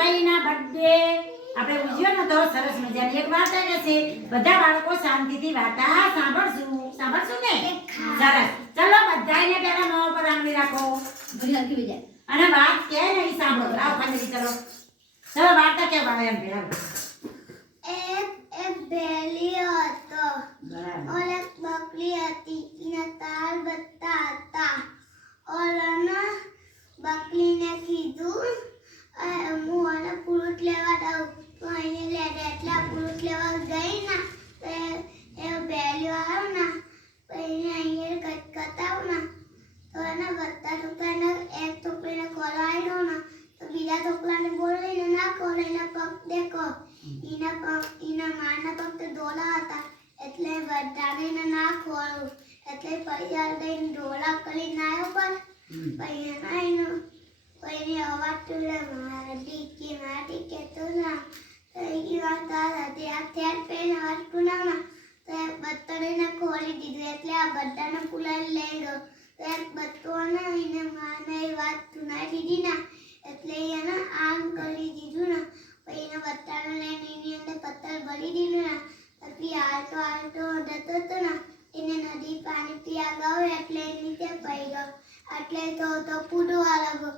ભાઈના બર્થડે આપણે ઉજવ્યો ને તો સરસ મજાની એક વાર્તા કહેશે. બધા બાળકો શાંતિથી વાર્તા સાંભળશું ને? સરસ. ચલો બધાયને પહેલા મોં પર આંગળી રાખો અને વાત કે નહીં સાંભળો. લાવ ખાલી ચલો વાર્તા કે બાળા એમ પહેલા એક બેલી હતો और एक बकरी હતી એના તાર બત્તા હતા और ना बकरी ने કીધું હું આને પુરુષ લેવા દઉં તો એને લે એટલા પુરુષ લેવા ગઈ ને તો એ બેલી આવ્યો ને તો એને અહીંયા કટકટાવ ને તો એના બત્તા ટોકરાને એક ટોકરીને ખોલવાઈ દો ને તો બીજા ટોકરાને બોલાવીને ના ખોલે એના પગ દેખો એના માના પગ તો ડોલા હતા એટલે બધાને એને ના ખોલું એટલે પૈસા દઈને ડોલા કરીને આવ્યો પણ પૈસા એનો કોઈને અવાજ ટોલે મારી કે તો ના તો એ વાત હતી આ થેર પેન અવાજ પુનામાં તો એક બત્તોને ખોલી દીધું એટલે આ બધાને પુલાઈ લઈ ગયો તો એક બત્તોને એને માને એ વાત સુનાઈ દીધી ના એટલે એને આમ કરી દીધું ને પછી એના બત્તાને લઈને એની અંદર પથ્થર ભરી દીધું ને પછી હાલતો જતો હતો ને એને નદી પાણી પીવા ગયો એટલે એ નીચે પડી ગયો એટલે તો પૂડવા લાગ્યો